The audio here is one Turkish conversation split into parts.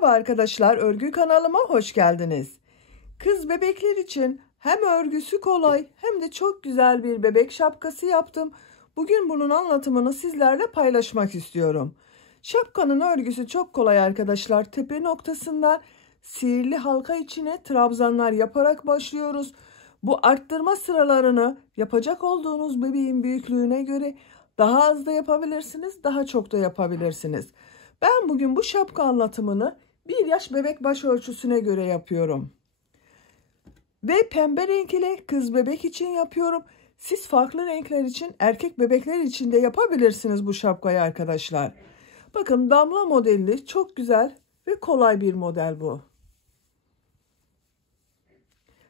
Merhaba arkadaşlar, örgü kanalıma hoş geldiniz. Kız bebekler için hem örgüsü kolay hem de çok güzel bir bebek şapkası yaptım. Bugün bunun anlatımını sizlerle paylaşmak istiyorum. Şapkanın örgüsü çok kolay arkadaşlar. Tepe noktasından sihirli halka içine trabzanlar yaparak başlıyoruz. Bu arttırma sıralarını yapacak olduğunuz bebeğin büyüklüğüne göre daha az da yapabilirsiniz, daha çok da yapabilirsiniz. Ben bugün bu şapka anlatımını 1 yaş bebek başörtüsüne göre yapıyorum. Ve pembe renk ile kız bebek için yapıyorum. Siz farklı renkler için, erkek bebekler için de yapabilirsiniz bu şapkayı arkadaşlar. Bakın damla modelli, çok güzel ve kolay bir model bu.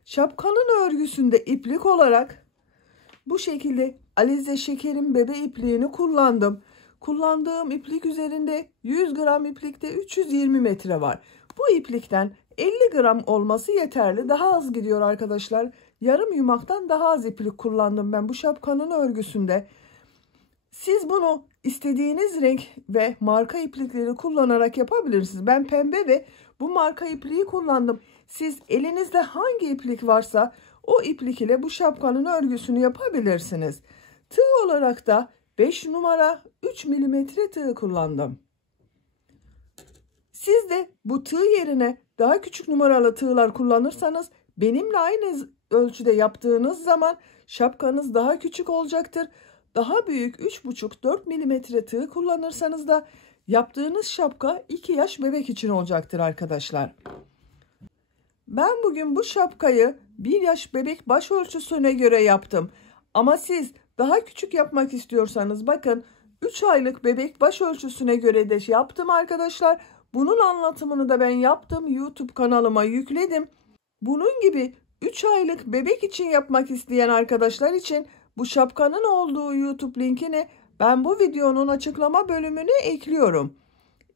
Şapkanın örgüsünde iplik olarak bu şekilde Alize Şeker'in bebe ipliğini kullandım. Kullandığım iplik üzerinde 100 gram iplikte 320 metre var. Bu iplikten 50 gram olması yeterli. Daha az gidiyor arkadaşlar. Yarım yumaktan daha az iplik kullandım ben bu şapkanın örgüsünde. Siz bunu istediğiniz renk ve marka iplikleri kullanarak yapabilirsiniz. Ben pembe ve bu marka ipliği kullandım. Siz elinizde hangi iplik varsa o iplik ile bu şapkanın örgüsünü yapabilirsiniz. Tığ olarak da 5 numara 3 milimetre tığ kullandım. Siz de bu tığ yerine daha küçük numaralı tığlar kullanırsanız benimle aynı ölçüde yaptığınız zaman şapkanız daha küçük olacaktır. Daha büyük 3,5-4 milimetre tığ kullanırsanız da yaptığınız şapka 2 yaş bebek için olacaktır arkadaşlar. Ben bugün bu şapkayı 1 yaş bebek başörtüsüne göre yaptım. Ama siz daha küçük yapmak istiyorsanız bakın 3 aylık bebek başörtüsüne göre de yaptım arkadaşlar. Bunun anlatımını da ben yaptım. YouTube kanalıma yükledim. Bunun gibi 3 aylık bebek için yapmak isteyen arkadaşlar için bu şapkanın olduğu YouTube linkini ben bu videonun açıklama bölümüne ekliyorum.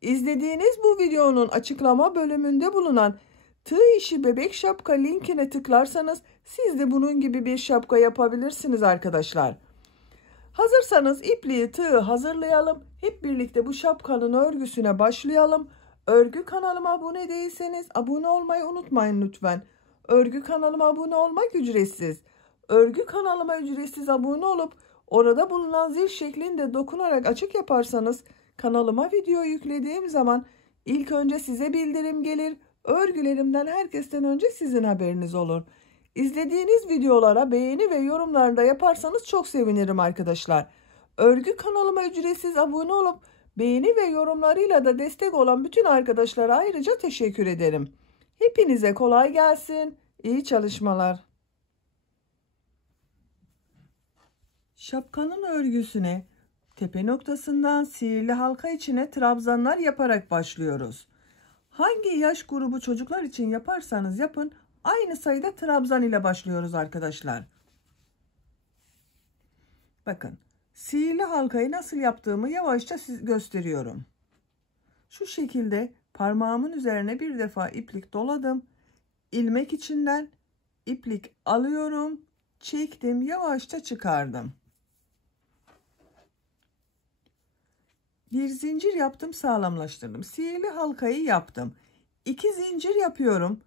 İzlediğiniz bu videonun açıklama bölümünde bulunan tığ işi bebek şapka linkine tıklarsanız siz de bunun gibi bir şapka yapabilirsiniz arkadaşlar. Hazırsanız ipliği, tığı hazırlayalım. Hep birlikte bu şapkanın örgüsüne başlayalım. Örgü kanalıma abone değilseniz abone olmayı unutmayın lütfen. Örgü kanalıma abone olmak ücretsiz. Örgü kanalıma ücretsiz abone olup orada bulunan zil şeklinde dokunarak açık yaparsanız kanalıma video yüklediğim zaman ilk önce size bildirim gelir. Örgülerimden herkesten önce sizin haberiniz olur. İzlediğiniz videolara beğeni ve yorumlarda yaparsanız çok sevinirim arkadaşlar. Örgü kanalıma ücretsiz abone olup beğeni ve yorumlarıyla da destek olan bütün arkadaşlara ayrıca teşekkür ederim. Hepinize kolay gelsin. İyi çalışmalar. Şapkanın örgüsüne tepe noktasından sihirli halka içine trabzanlar yaparak başlıyoruz. Hangi yaş grubu çocuklar için yaparsanız yapın aynı sayıda trabzan ile başlıyoruz arkadaşlar. Bakın sihirli halkayı nasıl yaptığımı yavaşça size gösteriyorum. Şu şekilde parmağımın üzerine bir defa iplik doladım. İlmek içinden iplik alıyorum, çektim, yavaşça çıkardım. Bir zincir yaptım, sağlamlaştırdım. Sihirli halkayı yaptım. 2 zincir yapıyorum.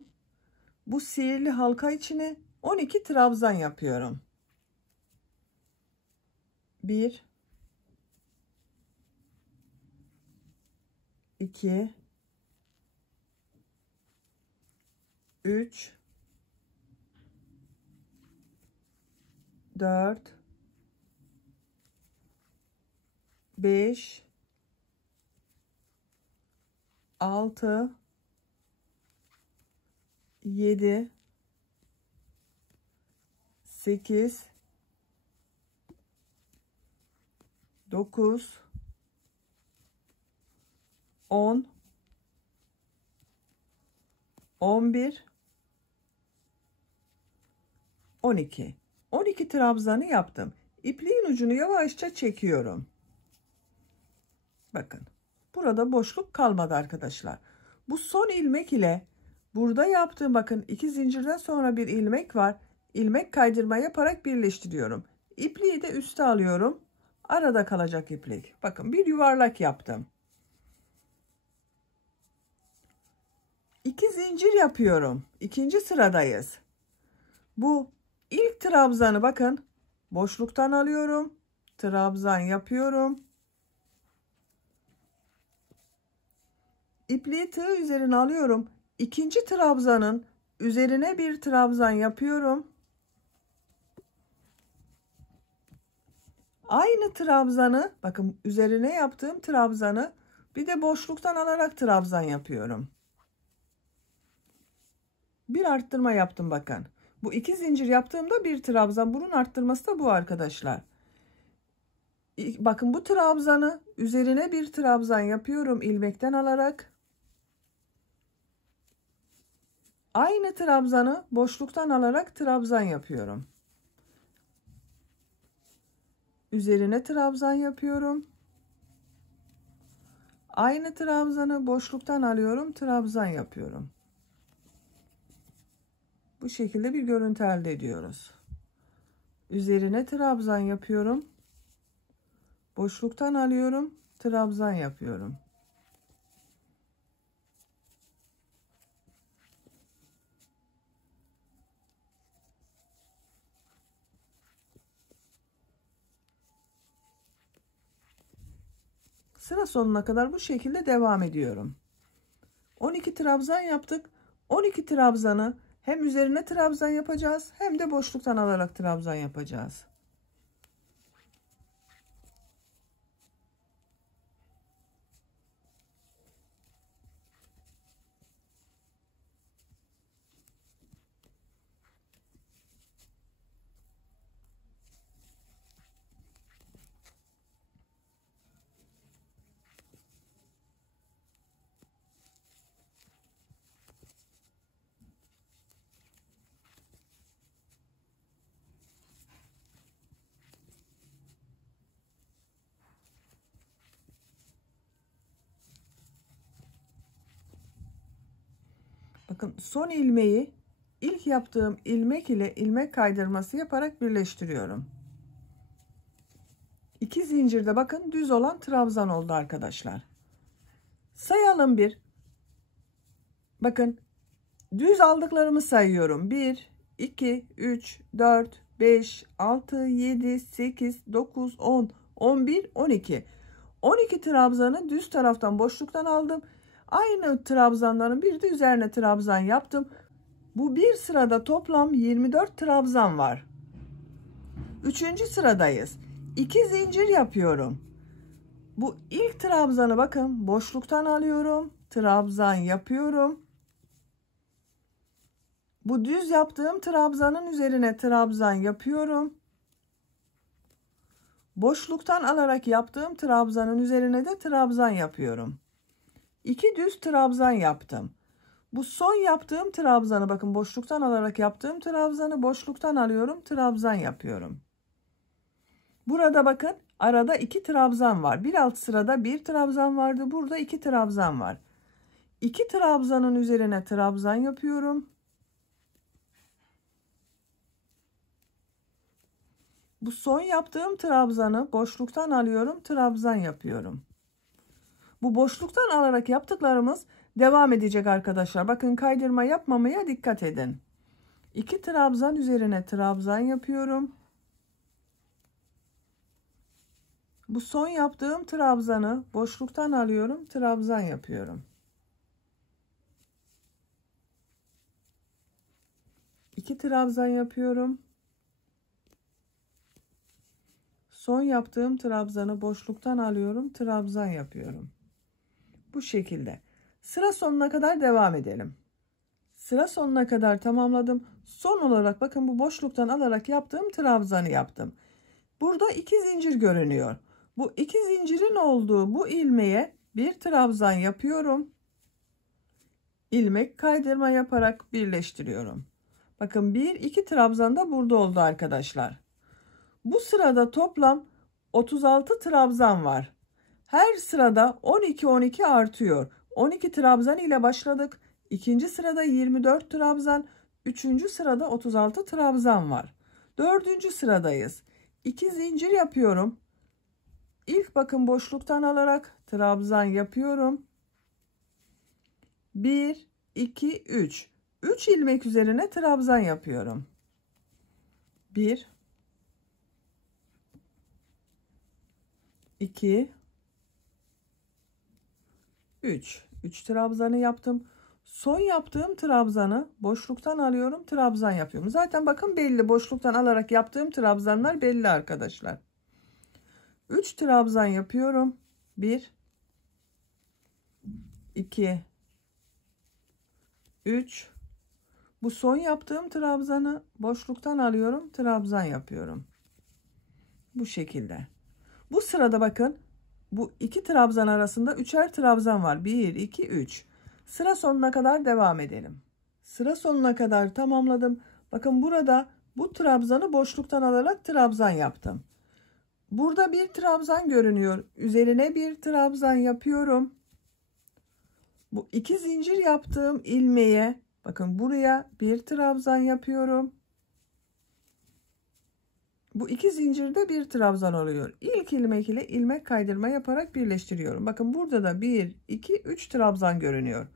Bu sihirli halka içine 12 trabzan yapıyorum. 1 2 3 4 5 6 7 8 9 10 11 12 trabzanı yaptım. İpliğin ucunu yavaşça çekiyorum. Bakın burada boşluk kalmadı arkadaşlar. Bu son ilmek ile burada yaptığım bakın 2 zincirden sonra bir ilmek var. İlmek kaydırma yaparak birleştiriyorum. İpliği de üste alıyorum. Arada kalacak iplik. Bakın bir yuvarlak yaptım. 2 zincir yapıyorum. İkinci sıradayız. Bu ilk trabzanı bakın boşluktan alıyorum. Trabzan yapıyorum. İpliği tığ üzerine alıyorum. İkinci trabzanın üzerine bir trabzan yapıyorum. Aynı trabzanı bakın üzerine yaptığım trabzanı bir de boşluktan alarak trabzan yapıyorum. Bir arttırma yaptım bakın. Bu 2 zincir yaptığımda bir trabzan. Bunun arttırması da bu arkadaşlar. Bakın bu trabzanı üzerine bir trabzan yapıyorum ilmekten alarak. Aynı trabzanı boşluktan alarak trabzan yapıyorum. Üzerine trabzan yapıyorum. Aynı trabzanı boşluktan alıyorum, trabzan yapıyorum. Bu şekilde bir görüntü elde ediyoruz. Üzerine trabzan yapıyorum. Boşluktan alıyorum, trabzan yapıyorum. Sıra sonuna kadar bu şekilde devam ediyorum. 12 trabzan yaptık. 12 trabzanı hem üzerine trabzan yapacağız hem de boşluktan alarak trabzan yapacağız. Bakın son ilmeği ilk yaptığım ilmek ile ilmek kaydırması yaparak birleştiriyorum. 2 zincirde bakın düz olan trabzan oldu arkadaşlar. Sayalım bir. Bakın düz aldıklarımı sayıyorum. 1, 2, 3, 4, 5, 6, 7, 8, 9, 10, 11, 12. 12 trabzanı düz taraftan boşluktan aldım. Aynı trabzanların bir de üzerine trabzan yaptım. Bu bir sırada toplam 24 trabzan var. Üçüncü sıradayız. 2 zincir yapıyorum. Bu ilk trabzanı bakın boşluktan alıyorum. Trabzan yapıyorum. Bu düz yaptığım trabzanın üzerine trabzan yapıyorum. Boşluktan alarak yaptığım trabzanın üzerine de trabzan yapıyorum. 2 düz trabzan yaptım. Bu son yaptığım trabzanı bakın boşluktan alarak yaptığım trabzanı boşluktan alıyorum, trabzan yapıyorum. Burada bakın arada 2 trabzan var. Bir alt sırada 1 trabzan vardı. Burada 2 trabzan var. 2 trabzanın üzerine trabzan yapıyorum. Bu son yaptığım trabzanı boşluktan alıyorum, trabzan yapıyorum. Bu boşluktan alarak yaptıklarımız devam edecek arkadaşlar. Bakın kaydırma yapmamaya dikkat edin. 2 trabzan üzerine trabzan yapıyorum. Bu son yaptığım trabzanı boşluktan alıyorum, trabzan yapıyorum. 2 trabzan yapıyorum. Son yaptığım trabzanı boşluktan alıyorum, trabzan yapıyorum. Bu şekilde. Sıra sonuna kadar devam edelim. Sıra sonuna kadar tamamladım. Son olarak bakın bu boşluktan alarak yaptığım trabzanı yaptım. Burada 2 zincir görünüyor. Bu 2 zincirin olduğu bu ilmeğe bir trabzan yapıyorum. İlmek kaydırma yaparak birleştiriyorum. Bakın 1-2 trabzan da burada oldu arkadaşlar. Bu sırada toplam 36 trabzan var. Her sırada 12-12 artıyor. 12 trabzan ile başladık. İkinci sırada 24 trabzan. Üçüncü sırada 36 trabzan var. Dördüncü sıradayız. 2 zincir yapıyorum. İlk bakın boşluktan alarak trabzan yapıyorum. 1, 2, 3. 3 ilmek üzerine trabzan yapıyorum. 1, 2, 3. 3 trabzanı yaptım. Son yaptığım trabzanı boşluktan alıyorum, trabzan yapıyorum. Zaten bakın belli, boşluktan alarak yaptığım trabzanlar belli arkadaşlar. 3 trabzan yapıyorum. 1, 2, 3. Bu son yaptığım trabzanı boşluktan alıyorum, trabzan yapıyorum. Bu şekilde. Bu sırada bakın, bu iki trabzan arasında üçer trabzan var. 1, 2, 3. Sıra sonuna kadar devam edelim. Sıra sonuna kadar tamamladım. Bakın burada bu trabzanı boşluktan alarak trabzan yaptım. Burada bir trabzan görünüyor. Üzerine bir trabzan yapıyorum. Bu iki zincir yaptığım ilmeğe bakın, buraya bir trabzan yapıyorum. Bu iki zincirde bir trabzan oluyor. İlk ilmek ile ilmek kaydırma yaparak birleştiriyorum. Bakın burada da 1, 2, 3 trabzan görünüyor.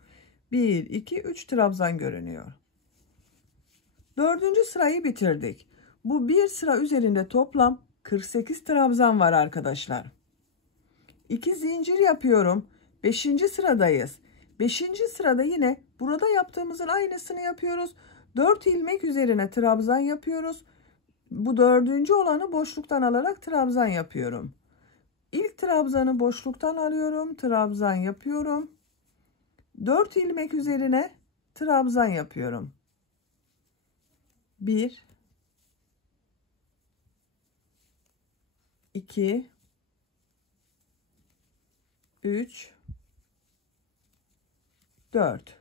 1, 2, 3 trabzan görünüyor. Dördüncü sırayı bitirdik. Bu bir sıra üzerinde toplam 48 trabzan var arkadaşlar. 2 zincir yapıyorum. 5. sıradayız. 5. sırada yine burada yaptığımızın aynısını yapıyoruz. 4 ilmek üzerine trabzan yapıyoruz. Bu dördüncü olanı boşluktan alarak trabzan yapıyorum. İlk trabzanı boşluktan alıyorum, trabzan yapıyorum. 4 ilmek üzerine trabzan yapıyorum. 1, 2, 3, 4.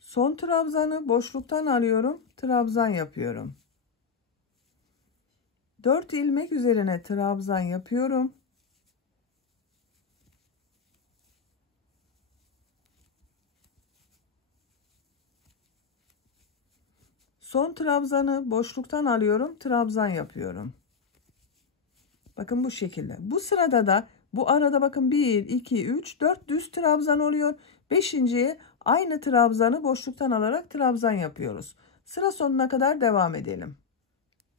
Son trabzanı boşluktan alıyorum, trabzan yapıyorum. 4 ilmek üzerine trabzan yapıyorum. Son trabzanı boşluktan alıyorum, trabzan yapıyorum. Bakın bu şekilde. Bu sırada da bu arada bakın 1, 2, 3, 4 düz trabzan oluyor. 5.'ye aynı trabzanı boşluktan alarak trabzan yapıyoruz. Sıra sonuna kadar devam edelim.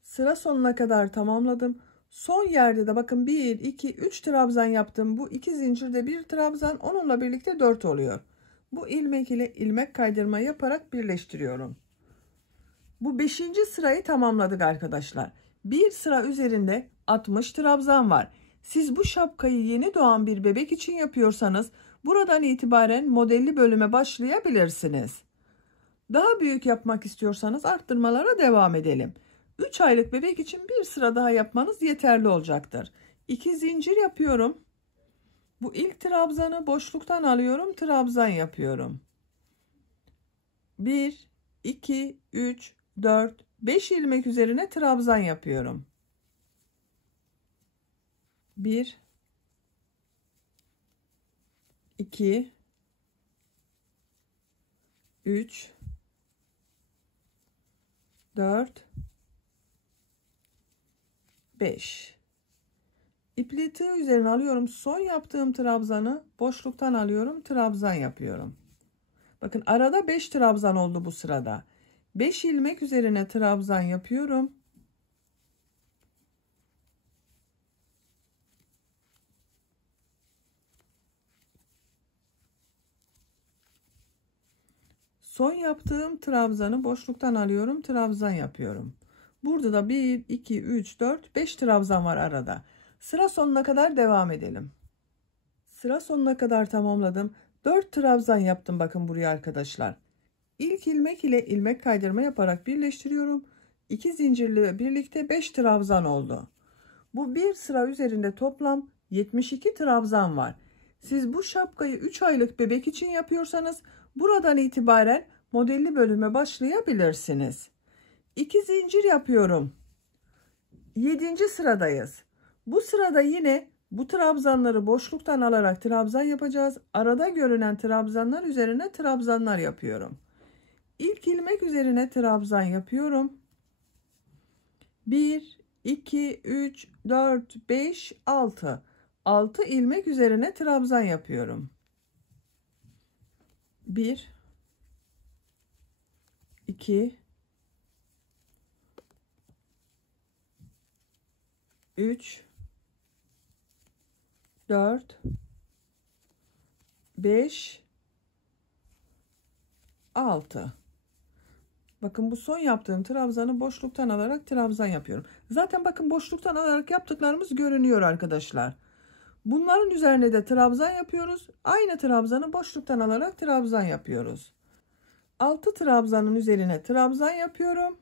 Sıra sonuna kadar tamamladım. Son yerde de bakın 1, 2, 3 trabzan yaptım. Bu iki zincirde bir trabzan, onunla birlikte 4 oluyor. Bu ilmek ile ilmek kaydırma yaparak birleştiriyorum. Bu 5. sırayı tamamladık arkadaşlar. Bir sıra üzerinde 60 trabzan var. Siz bu şapkayı yeni doğan bir bebek için yapıyorsanız buradan itibaren modelli bölüme başlayabilirsiniz. Daha büyük yapmak istiyorsanız arttırmalara devam edelim. 3 aylık bebek için bir sıra daha yapmanız yeterli olacaktır. 2 zincir yapıyorum. Bu ilk trabzanı boşluktan alıyorum, trabzan yapıyorum. 1, 2, 3, 4, 5 ilmek üzerine trabzan yapıyorum. 1, 2, 3, 4, 5. İpliği tığ üzerine alıyorum. Son yaptığım trabzanı boşluktan alıyorum, trabzan yapıyorum. Bakın arada 5 trabzan oldu bu sırada. 5 ilmek üzerine trabzan yapıyorum. Son yaptığım trabzanı boşluktan alıyorum, trabzan yapıyorum. Burada da 1, 2, 3, 4, 5 trabzan var arada. Sıra sonuna kadar devam edelim. Sıra sonuna kadar tamamladım. 4 trabzan yaptım bakın buraya arkadaşlar. İlk ilmek ile ilmek kaydırma yaparak birleştiriyorum. 2 zincirle birlikte 5 trabzan oldu. Bu bir sıra üzerinde toplam 72 trabzan var. Siz bu şapkayı 3 aylık bebek için yapıyorsanız buradan itibaren modelli bölüme başlayabilirsiniz. 2 zincir yapıyorum. 7. sıradayız. Bu sırada yine bu trabzanları boşluktan alarak trabzan yapacağız. Arada görünen trabzanlar üzerine trabzanlar yapıyorum. İlk ilmek üzerine trabzan yapıyorum. 1, 2, 3, 4, 5, 6. 6 ilmek üzerine trabzan yapıyorum. 1, 2, 3, 4, 5, 6. Bakın bu son yaptığım trabzanı boşluktan alarak trabzan yapıyorum. Zaten bakın boşluktan alarak yaptıklarımız görünüyor arkadaşlar. Bunların üzerine de trabzan yapıyoruz. Aynı trabzanı boşluktan alarak trabzan yapıyoruz. 6 trabzanın üzerine trabzan yapıyorum.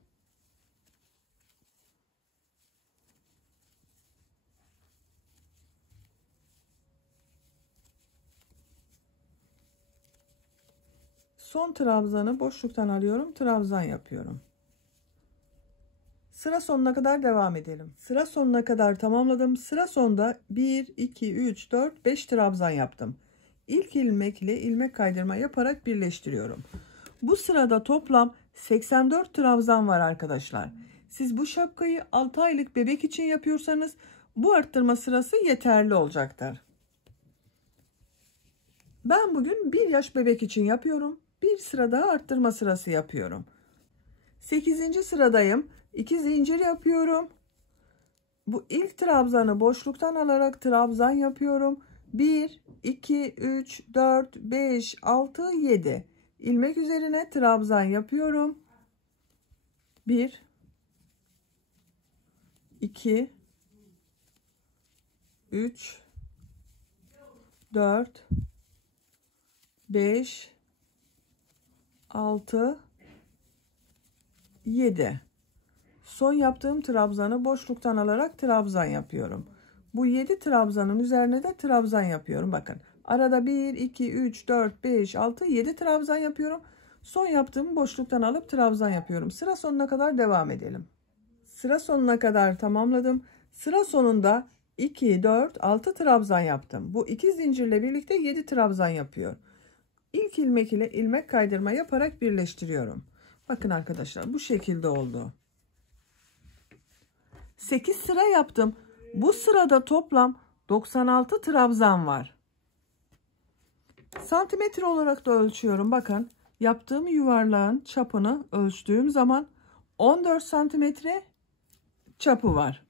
Son trabzanı boşluktan alıyorum, trabzan yapıyorum. Sıra sonuna kadar devam edelim. Sıra sonuna kadar tamamladım. Sıra sonunda 1, 2, 3, 4, 5 trabzan yaptım. İlk ilmek ile ilmek kaydırma yaparak birleştiriyorum. Bu sırada toplam 84 trabzan var arkadaşlar. Siz bu şapkayı 6 aylık bebek için yapıyorsanız bu arttırma sırası yeterli olacaktır. Ben bugün 1 yaş bebek için yapıyorum. Bir sıra daha arttırma sırası yapıyorum. 8. sıradayım. 2 zincir yapıyorum. Bu ilk trabzanı boşluktan alarak trabzan yapıyorum. 1, 2, 3, 4, 5, 6, 7. İlmek üzerine trabzan yapıyorum. 1, 2, 3, 4, 5, 6, 7. Son yaptığım trabzanı boşluktan alarak trabzan yapıyorum. Bu 7 trabzanın üzerine de trabzan yapıyorum. Bakın arada 1, 2, 3, 4, 5, 6, 7 trabzan yapıyorum. Son yaptığımı boşluktan alıp trabzan yapıyorum. Sıra sonuna kadar devam edelim. Sıra sonuna kadar tamamladım. Sıra sonunda 2, 4, 6 trabzan yaptım. Bu 2 zincirle birlikte 7 trabzan yapıyor. İlk ilmek ile ilmek kaydırma yaparak birleştiriyorum. Bakın arkadaşlar bu şekilde oldu. 8 sıra yaptım. Bu sırada toplam 96 trabzan var. Santimetre olarak da ölçüyorum. Bakın yaptığım yuvarlağın çapını ölçtüğüm zaman 14 santimetre çapı var.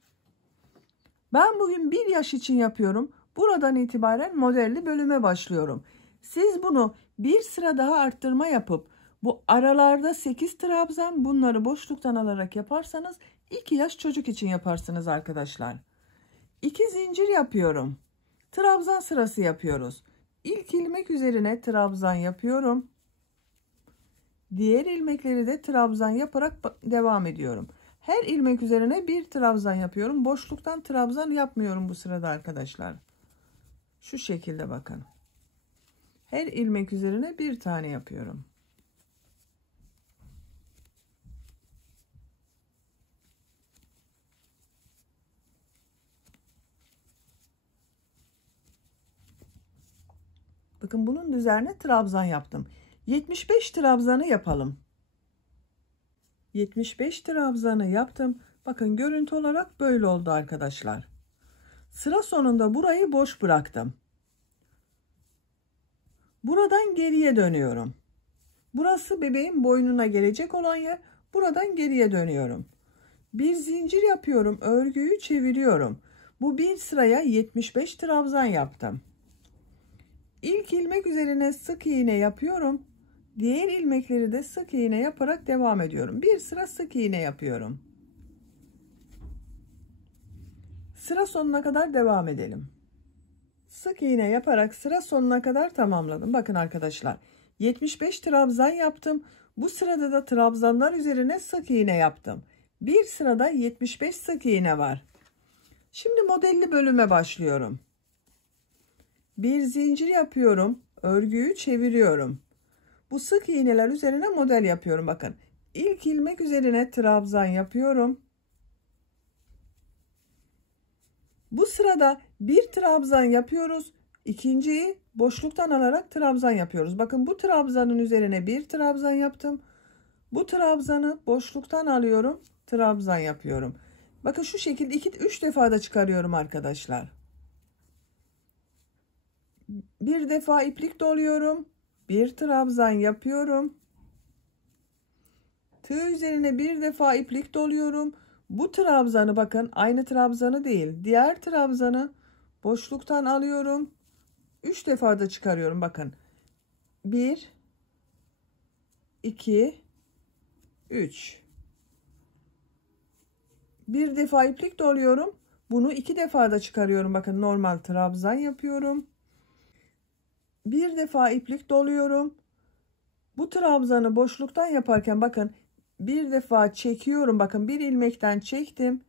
Ben bugün 1 yaş için yapıyorum. Buradan itibaren modelli bölüme başlıyorum. Siz bunu bir sıra daha arttırma yapıp bu aralarda 8 trabzan bunları boşluktan alarak yaparsanız 2 yaş çocuk için yaparsınız arkadaşlar. 2 zincir yapıyorum. Trabzan sırası yapıyoruz. İlk ilmek üzerine trabzan yapıyorum. Diğer ilmekleri de trabzan yaparak devam ediyorum. Her ilmek üzerine bir trabzan yapıyorum. Boşluktan trabzan yapmıyorum bu sırada arkadaşlar. Şu şekilde bakın. Her ilmek üzerine bir tane yapıyorum. Bakın bunun üzerine trabzan yaptım. 75 trabzanı yapalım. 75 trabzanı yaptım. Bakın görüntü olarak böyle oldu arkadaşlar. Sıra sonunda burayı boş bıraktım. Buradan geriye dönüyorum. Burası bebeğin boynuna gelecek olan yer. Buradan geriye dönüyorum. Bir zincir yapıyorum. Örgüyü çeviriyorum. Bu bir sıraya 75 trabzan yaptım. İlk ilmek üzerine sık iğne yapıyorum. Diğer ilmekleri de sık iğne yaparak devam ediyorum. Bir sıra sık iğne yapıyorum. Sıra sonuna kadar devam edelim. Sık iğne yaparak sıra sonuna kadar tamamladım. Bakın arkadaşlar 75 trabzan yaptım. Bu sırada da trabzanlar üzerine sık iğne yaptım. Bir sırada 75 sık iğne var. Şimdi modelli bölüme başlıyorum. Bir zincir yapıyorum. Örgüyü çeviriyorum. Bu sık iğneler üzerine model yapıyorum. Bakın ilk ilmek üzerine trabzan yapıyorum. Bu sırada bir trabzan yapıyoruz. İkinciyi boşluktan alarak trabzan yapıyoruz. Bakın bu trabzanın üzerine bir trabzan yaptım. Bu trabzanı boşluktan alıyorum. Trabzan yapıyorum. Bakın şu şekilde 2-3 defa da çıkarıyorum arkadaşlar. Bir defa iplik doluyorum. Bir trabzan yapıyorum. Tığ üzerine bir defa iplik doluyorum. Bu trabzanı bakın, aynı trabzanı değil, diğer trabzanı boşluktan alıyorum. 3 defa da çıkarıyorum bakın. 1 2 3. Bir defa iplik doluyorum. Bunu 2 defa da çıkarıyorum. Bakın normal trabzan yapıyorum. Bir defa iplik doluyorum. Bu trabzanı boşluktan yaparken bakın bir defa çekiyorum. Bakın bir ilmekten çektim.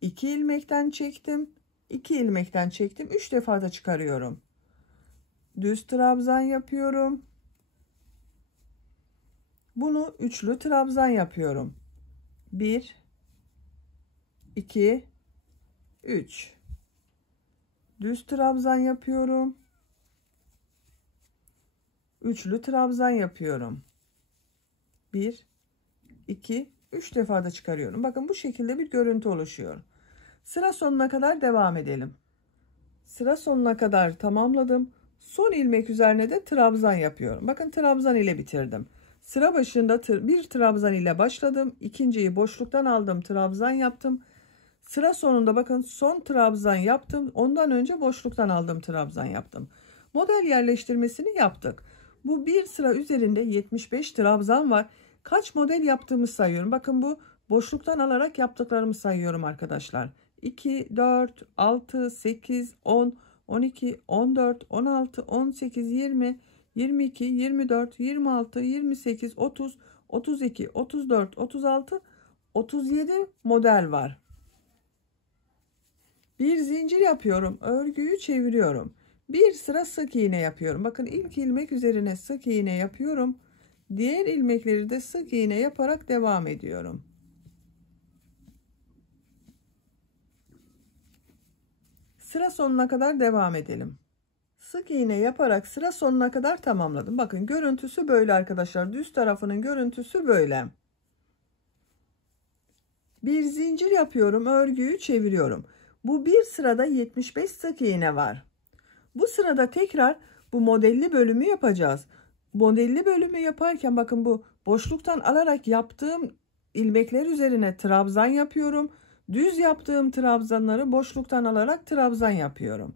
2 ilmekten çektim. 2 ilmekten çektim. 3 defa da çıkarıyorum. Düz trabzan yapıyorum. Bunu üçlü trabzan yapıyorum. 1 2 3. Düz trabzan yapıyorum. Üçlü trabzan yapıyorum. 1 2 3 defa da çıkarıyorum. Bakın bu şekilde bir görüntü oluşuyor. Sıra sonuna kadar devam edelim. Sıra sonuna kadar tamamladım. Son ilmek üzerine de trabzan yapıyorum. Bakın trabzan ile bitirdim. Sıra başında bir trabzan ile başladım. İkinciyi boşluktan aldım, trabzan yaptım. Sıra sonunda bakın son trabzan yaptım. Ondan önce boşluktan aldım, trabzan yaptım. Model yerleştirmesini yaptık. Bu bir sıra üzerinde 75 trabzan var. Kaç model yaptığımı sayıyorum. Bakın bu boşluktan alarak yaptıklarımı sayıyorum arkadaşlar. 2, 4, 6, 8, 10, 12, 14, 16, 18, 20, 22, 24, 26, 28, 30, 32, 34, 36, 37 model var. Bir zincir yapıyorum. Örgüyü çeviriyorum. Bir sıra sık iğne yapıyorum. Bakın ilk ilmek üzerine sık iğne yapıyorum. Diğer ilmekleri de sık iğne yaparak devam ediyorum. Sıra sonuna kadar devam edelim. Sık iğne yaparak sıra sonuna kadar tamamladım. Bakın görüntüsü böyle arkadaşlar. Düz tarafının görüntüsü böyle. Bir zincir yapıyorum. Örgüyü çeviriyorum. Bu bir sırada 75 sık iğne var. Bu sırada tekrar bu modelli bölümü yapacağız. Modelli bölümü yaparken bakın bu boşluktan alarak yaptığım ilmekler üzerine trabzan yapıyorum. Düz yaptığım trabzanları boşluktan alarak trabzan yapıyorum.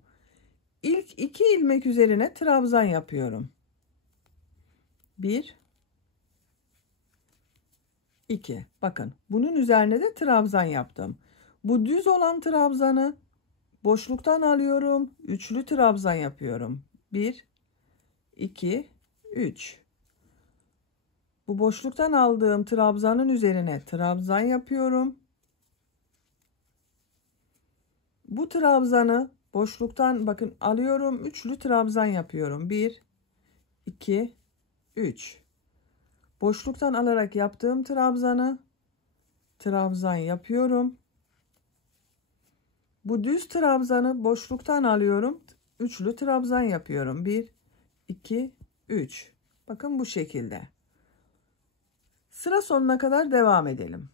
İlk 2 ilmek üzerine trabzan yapıyorum. 1 2. Bakın bunun üzerine de trabzan yaptım. Bu düz olan trabzanı boşluktan alıyorum. Üçlü trabzan yapıyorum. 1 2 3. Bu boşluktan aldığım trabzanın üzerine trabzan yapıyorum. Bu trabzanı boşluktan bakın alıyorum. Üçlü trabzan yapıyorum. 1 2 3. Boşluktan alarak yaptığım trabzanı trabzan yapıyorum. Bu düz trabzanı boşluktan alıyorum. Üçlü trabzan yapıyorum. 1 2 3. Bakın bu şekilde. Sıra sonuna kadar devam edelim.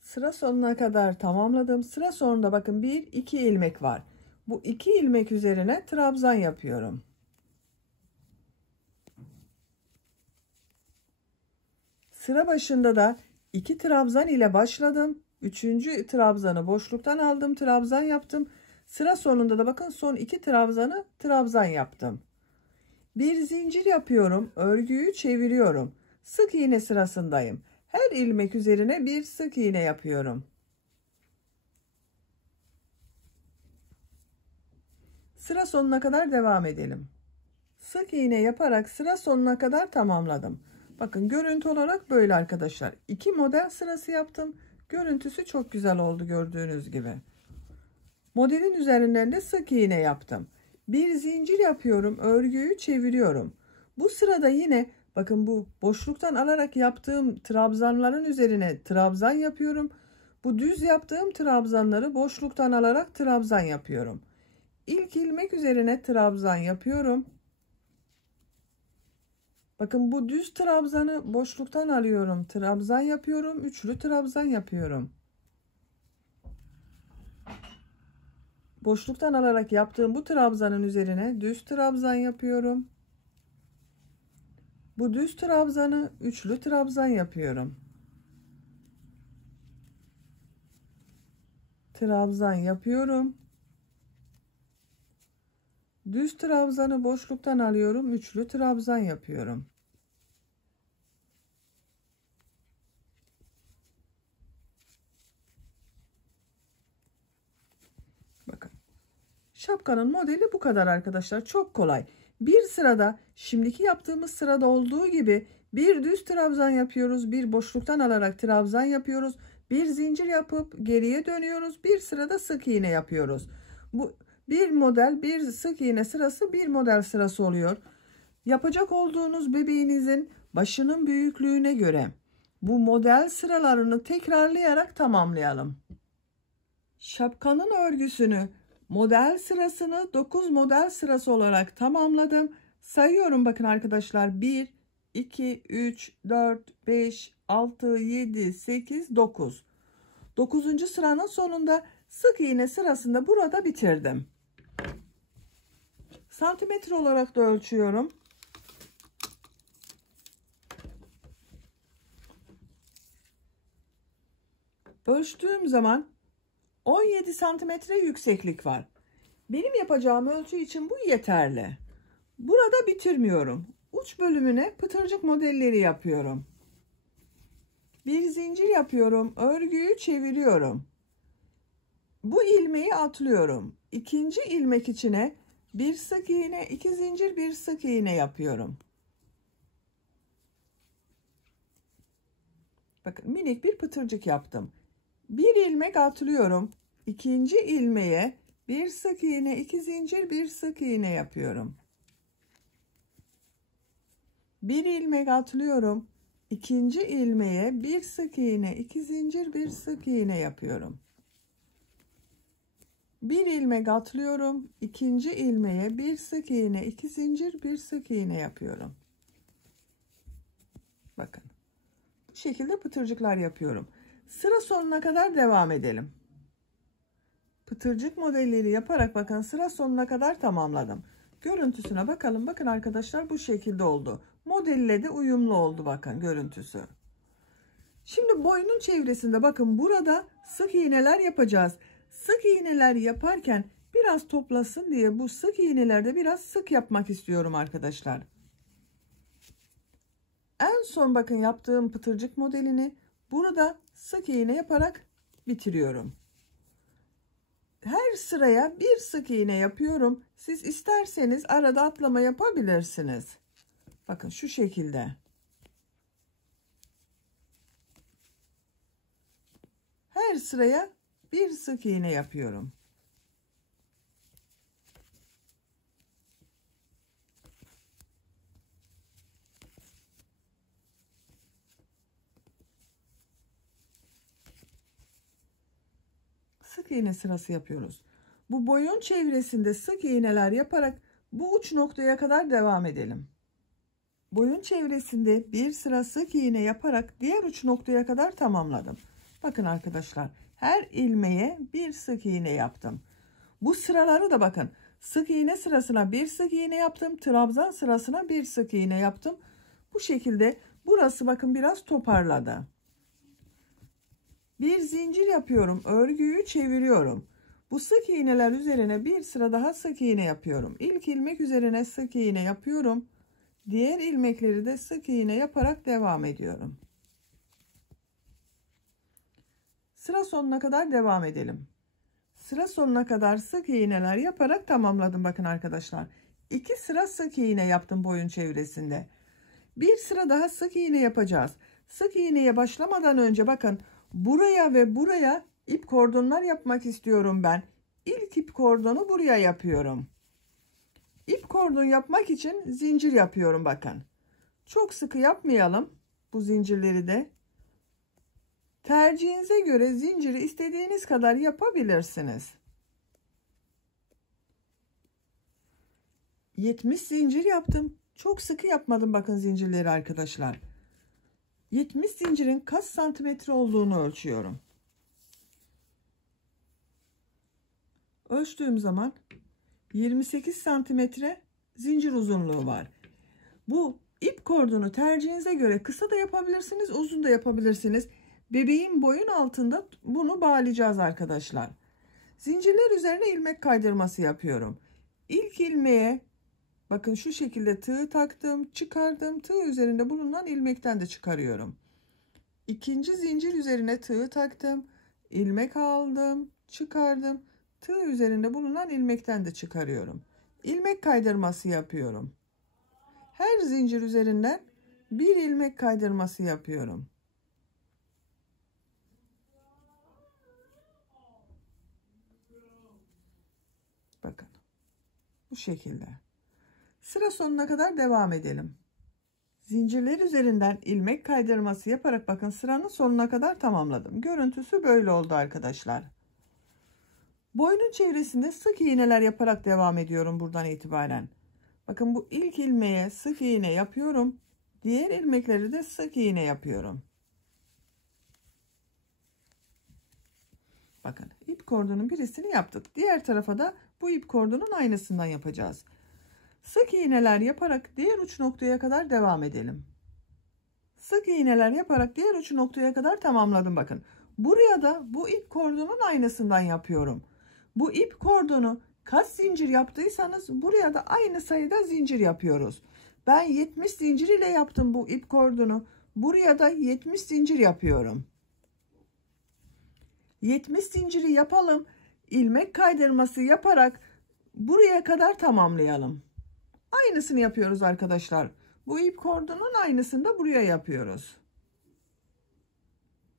Sıra sonuna kadar tamamladım. Sıra sonunda bakın 1 2 ilmek var. Bu 2 ilmek üzerine trabzan yapıyorum. Sıra başında da 2 trabzan ile başladım. 3. trabzanı boşluktan aldım, trabzan yaptım. Sıra sonunda da bakın son 2 trabzanı trabzan yaptım. Bir zincir yapıyorum, örgüyü çeviriyorum. Sık iğne sırasındayım. Her ilmek üzerine bir sık iğne yapıyorum. Sıra sonuna kadar devam edelim. Sık iğne yaparak sıra sonuna kadar tamamladım. Bakın görüntü olarak böyle arkadaşlar. 2 model sırası yaptım. Görüntüsü çok güzel oldu gördüğünüz gibi. Modelin üzerinden de sık iğne yaptım. Bir zincir yapıyorum, örgüyü çeviriyorum. Bu sırada yine bakın bu boşluktan alarak yaptığım trabzanların üzerine trabzan yapıyorum. Bu düz yaptığım trabzanları boşluktan alarak trabzan yapıyorum. İlk ilmek üzerine trabzan yapıyorum. Bakın bu düz trabzanı boşluktan alıyorum, trabzan yapıyorum, üçlü trabzan yapıyorum. Boşluktan alarak yaptığım bu trabzanın üzerine düz trabzan yapıyorum. Bu düz trabzanı üçlü trabzan yapıyorum. trabzan yapıyorum. Düz trabzanı boşluktan alıyorum. Üçlü trabzan yapıyorum. Bakın. Şapkanın modeli bu kadar arkadaşlar. Çok kolay. Bir sırada, şimdiki yaptığımız sırada olduğu gibi bir düz trabzan yapıyoruz. Bir boşluktan alarak trabzan yapıyoruz. Bir zincir yapıp geriye dönüyoruz. Bir sırada sık iğne yapıyoruz. Bu bir model, bir sık iğne sırası, bir model sırası oluyor. Yapacak olduğunuz bebeğinizin başının büyüklüğüne göre bu model sıralarını tekrarlayarak tamamlayalım. Şapkanın örgüsünü, model sırasını 9 model sırası olarak tamamladım. Sayıyorum bakın arkadaşlar. 1, 2, 3, 4, 5, 6, 7, 8, 9. 9. sıranın sonunda sık iğne sırasında burada bitirdim. Santimetre olarak da ölçüyorum. Ölçtüğüm zaman 17 santimetre yükseklik var. Benim yapacağım ölçü için bu yeterli. Burada bitirmiyorum. Uç bölümüne pıtırcık modelleri yapıyorum. Bir zincir yapıyorum. Örgüyü çeviriyorum. Bu ilmeği atlıyorum. İkinci ilmek içine bir sık iğne, iki zincir, bir sık iğne yapıyorum. Bakın minik bir pıtırcık yaptım. Bir ilmek atlıyorum. İkinci ilmeğe bir sık iğne, iki zincir, bir sık iğne yapıyorum. Bir ilmek atlıyorum. İkinci ilmeğe bir sık iğne, iki zincir, bir sık iğne yapıyorum. Bir ilmek atlıyorum. İkinci ilmeğe bir sık iğne, iki zincir, bir sık iğne yapıyorum. Bakın. Bu şekilde pıtırcıklar yapıyorum. Sıra sonuna kadar devam edelim. Pıtırcık modelleri yaparak bakın sıra sonuna kadar tamamladım. Görüntüsüne bakalım. Bakın arkadaşlar bu şekilde oldu. Modelle de uyumlu oldu bakın görüntüsü. Şimdi boynun çevresinde bakın burada sık iğneler yapacağız. Sık iğneler yaparken biraz toplasın diye bu sık iğnelerde biraz sık yapmak istiyorum arkadaşlar. En son bakın yaptığım pıtırcık modelini burada sık iğne yaparak bitiriyorum. Her sıraya bir sık iğne yapıyorum. Siz isterseniz arada atlama yapabilirsiniz. Bakın şu şekilde. Her sıraya bir sık iğne yapıyorum. Sık iğne sırası yapıyoruz. Bu boyun çevresinde sık iğneler yaparak bu uç noktaya kadar devam edelim. Boyun çevresinde bir sıra sık iğne yaparak diğer uç noktaya kadar tamamladım. Bakın arkadaşlar her ilmeğe bir sık iğne yaptım. Bu sıraları da bakın sık iğne sırasına bir sık iğne yaptım. Trabzan sırasına bir sık iğne yaptım. Bu şekilde burası bakın biraz toparladı. Bir zincir yapıyorum. Örgüyü çeviriyorum. Bu sık iğneler üzerine bir sıra daha sık iğne yapıyorum. İlk ilmek üzerine sık iğne yapıyorum. Diğer ilmekleri de sık iğne yaparak devam ediyorum. Sıra sonuna kadar devam edelim. Sıra sonuna kadar sık iğneler yaparak tamamladım bakın arkadaşlar. 2 sıra sık iğne yaptım boyun çevresinde. Bir sıra daha sık iğne yapacağız. Sık iğneye başlamadan önce bakın buraya ve buraya ip kordonlar yapmak istiyorum ben. İlk ip kordonu buraya yapıyorum. İp kordon yapmak için zincir yapıyorum bakın. Çok sıkı yapmayalım bu zincirleri de. Tercihinize göre zinciri istediğiniz kadar yapabilirsiniz. 70 zincir yaptım. Çok sıkı yapmadım bakın zincirleri arkadaşlar. 70 zincirin kaç santimetre olduğunu ölçüyorum. Ölçtüğüm zaman 28 santimetre zincir uzunluğu var. Bu ip kordonu tercihinize göre kısa da yapabilirsiniz, uzun da yapabilirsiniz. Bebeğin boyun altında bunu bağlayacağız arkadaşlar. Zincirler üzerine ilmek kaydırması yapıyorum. İlk ilmeğe bakın şu şekilde tığ taktım, çıkardım. Tığ üzerinde bulunan ilmekten de çıkarıyorum. İkinci zincir üzerine tığ taktım, ilmek aldım, çıkardım. Tığ üzerinde bulunan ilmekten de çıkarıyorum. İlmek kaydırması yapıyorum. Her zincir üzerinden bir ilmek kaydırması yapıyorum. Bakın bu şekilde. Sıra sonuna kadar devam edelim. Zincirler üzerinden ilmek kaydırması yaparak bakın sıranın sonuna kadar tamamladım. Görüntüsü böyle oldu arkadaşlar. Boynun çevresinde sık iğneler yaparak devam ediyorum buradan itibaren. Bakın bu ilk ilmeğe sık iğne yapıyorum. Diğer ilmekleri de sık iğne yapıyorum. Bakın ip kordonun birisini yaptık. Diğer tarafa da bu ip kordonun aynısından yapacağız. Sık iğneler yaparak diğer uç noktaya kadar devam edelim. Sık iğneler yaparak diğer uç noktaya kadar tamamladım bakın. Buraya da bu ip kordonun aynısından yapıyorum. Bu ip kordonu kaç zincir yaptıysanız buraya da aynı sayıda zincir yapıyoruz. Ben 70 zincir ile yaptım bu ip kordonu. Buraya da 70 zincir yapıyorum. 70 zinciri yapalım. İlmek kaydırması yaparak buraya kadar tamamlayalım. Aynısını yapıyoruz arkadaşlar. Bu ip kordonun aynısını da buraya yapıyoruz.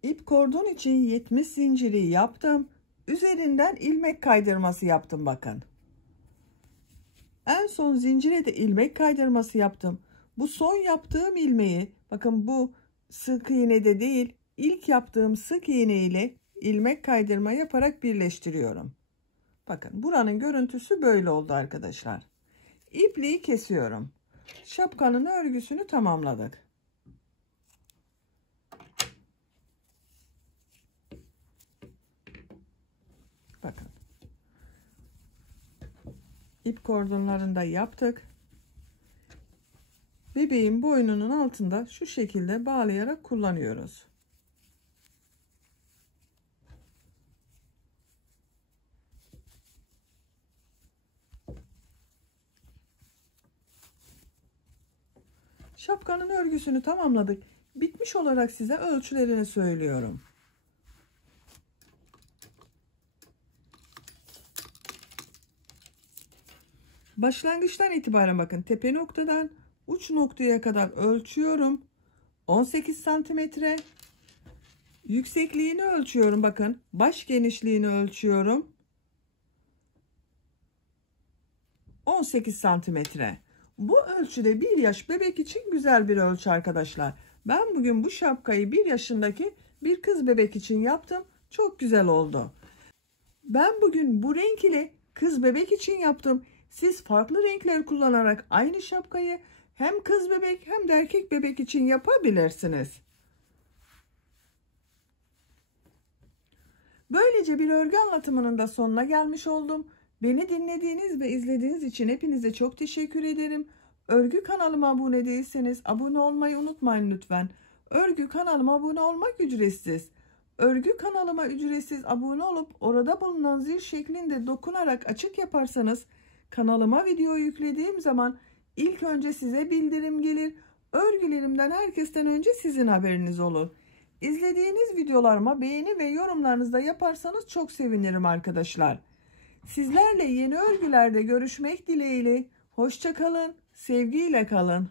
İp kordon için 70 zinciri yaptım. Üzerinden ilmek kaydırması yaptım bakın. En son zincire de ilmek kaydırması yaptım. Bu son yaptığım ilmeği bakın bu sık iğne de değil, ilk yaptığım sık iğne ile ilmek kaydırma yaparak birleştiriyorum. Bakın buranın görüntüsü böyle oldu arkadaşlar. İpliği kesiyorum. Şapkanın örgüsünü tamamladık. Bakın. İp kordonlarını da yaptık. Bebeğin boynunun altında şu şekilde bağlayarak kullanıyoruz. Şapkanın örgüsünü tamamladık. Bitmiş olarak size ölçülerini söylüyorum. Başlangıçtan itibaren bakın tepe noktadan uç noktaya kadar ölçüyorum. 18 santimetre. Yüksekliğini ölçüyorum bakın. Baş genişliğini ölçüyorum. 18 santimetre. Bu ölçüde 1 yaş bebek için güzel bir ölçü arkadaşlar. Ben bugün bu şapkayı 1 yaşındaki bir kız bebek için yaptım. Çok güzel oldu. Ben bugün bu renk ile kız bebek için yaptım. Siz farklı renkler kullanarak aynı şapkayı hem kız bebek hem de erkek bebek için yapabilirsiniz. Böylece bir örgü anlatımının da sonuna gelmiş oldum. Beni dinlediğiniz ve izlediğiniz için hepinize çok teşekkür ederim. Örgü kanalıma abone değilseniz abone olmayı unutmayın lütfen. Örgü kanalıma abone olmak ücretsiz. Örgü kanalıma ücretsiz abone olup orada bulunan zil şeklinde dokunarak açık yaparsanız kanalıma video yüklediğim zaman ilk önce size bildirim gelir. Örgülerimden herkesten önce sizin haberiniz olur. İzlediğiniz videolarıma beğeni ve yorumlarınızı da yaparsanız çok sevinirim arkadaşlar. Sizlerle yeni örgülerde görüşmek dileğiyle. Hoşça kalın, sevgiyle kalın.